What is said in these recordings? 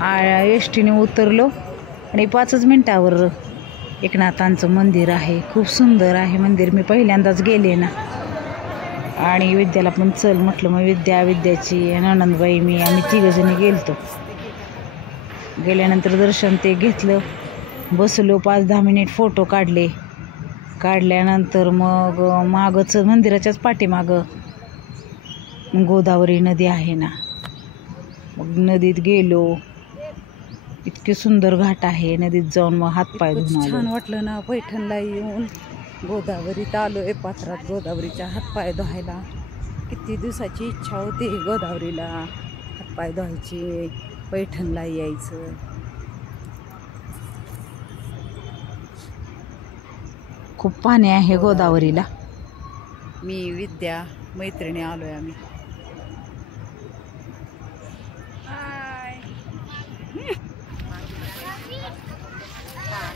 S टीने उतरलो आणि 5च मिनटावर एकनाथांचं मंदिर आहे. खूप सुंदर आहे मंदिर. मी पहिल्यांदाच गेले ना. आणि विद्याला पण चल म्हटलं. मग विद्याची ननंदबाई मी आम्ही 3 जणी गेलतो. गेल्यानंतर दर्शन ते घेतलं. बसलो 5-10 मिनिट फोटो काढल्यानंतर मग मागच मंदिराच्याच पाठीमागं गोदावरी नदी आहे ना. मग नदीत गेलो. इतके सुंदर घाट आहे. नदीत जाऊन मग हातपाय धुवून आलो. छान वाटलं ना. पैठणला येऊन गोदावरीत आलोय. पात्रात गोदावरीच्या हातपाय धुवायला. किती दिवसाची इच्छा होती गोदावरीला हातपाय धुवायची, पैठणला यायचं. खूप पाणी आहे गोदावरीला. मी विद्या मैत्रिणी आलोय आम्ही.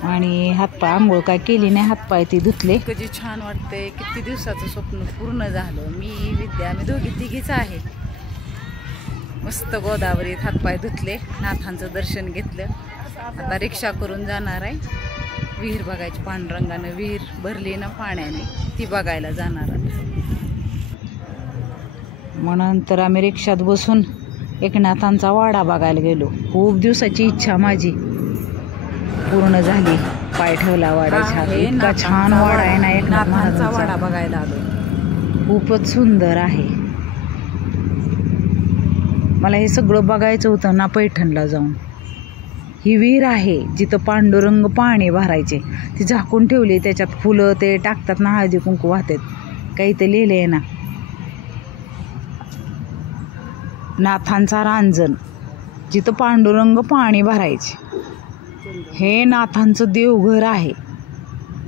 आणि हातपाय आंघोळ काय केली नाही. हातपाय ती धुतले. कधी छान वाटते. किती दिवसाचं स्वप्न पूर्ण झालं. मी विद्या आम्ही दोघीच आहे. मस्त गोदावरीत हातपाय धुतले. नाथांचं दर्शन घेतलं. आता रिक्षा करून जाणार आहे. विहीर बघायची. पांडुरंगानं विहीर भरली ना पाण्याने, ती बघायला जाणार आहे. मग नंतर आम्ही रिक्षात बसून एकनाथांचा वाडा बघायला गेलो. खूप दिवसाची इच्छा माझी पूर्ण झाली. पाय ठेवला वाड्याच्या. इतका छान वाडा आहे ना एकनाथांचा वाडा बघायला आलो. खूपच सुंदर आहे. मला हे सगळं बघायचं होतं ना पैठणला जाऊन. ही विहीर आहे जिथं पांडुरंग पाणी भरायचे. ती झाकून ठेवली. त्याच्यात फुलं ते टाकतात ना, हळदी कुंकू वाहतात. काही ते लिहिले आहे ना. नाथांचा रांजण जिथं पांडुरंग पाणी भरायचे. हे नाथांचं देवघर आहे.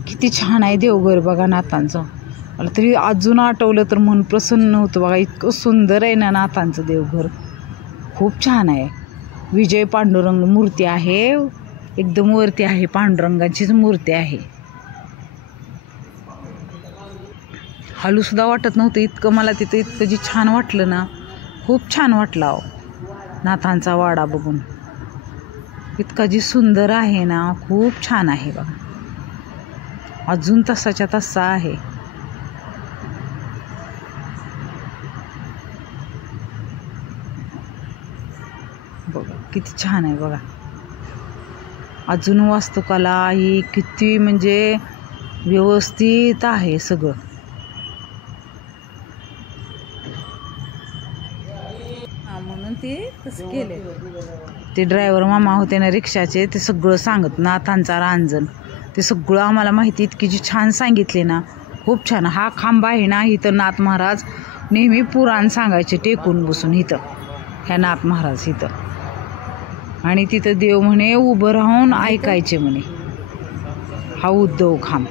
किती छान आहे देवघर बघा नाथांचं. मला तरी अजून आठवलं तर मन प्रसन्न होतं बघा. इतकं सुंदर आहे ना नाथांचं देवघर. खूप छान आहे. विजय पांडुरंग मूर्ती आहे. एकदम वरती आहे. पांडुरंगाचीच मूर्ती आहे. हलूसुद्धा वाटत नव्हतं इतकं मला तिथं. इतकं जी छान वाटलं ना. खूप छान वाटलं अहो नाथांचा वाडा बघून. इतका जी सुंदर आहे ना. खूप छान आहे बघा. अजून तसाच्या तसा आहे. बघा किती छान आहे बघा. अजून वास्तुकला ही किती म्हणजे व्यवस्थित आहे सगळं. म्हणून ते तसं केले. ते ड्रायव्हर मामा होते ना रिक्षाचे, ते सगळं सांगत. नाथांचा रांजण ते सगळं आम्हाला माहिती. इतकी जी छान सांगितले ना. खूप छान. हा खांबा आहे ना, इथं नाथ महाराज नेहमी पुराण सांगायचे टेकून बसून इथं. ह्या नाथ महाराज इथं. आणि तिथं देव म्हणे उभं राहून ऐकायचे म्हणे. हा उद्धव खांब.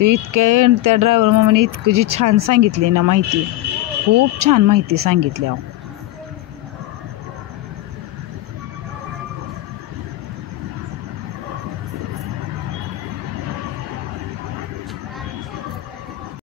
ते इतके त्या ड्रायव्हर मामाने इतकं जी छान सांगितली ना माहिती. खूप छान माहिती सांगितली अहो.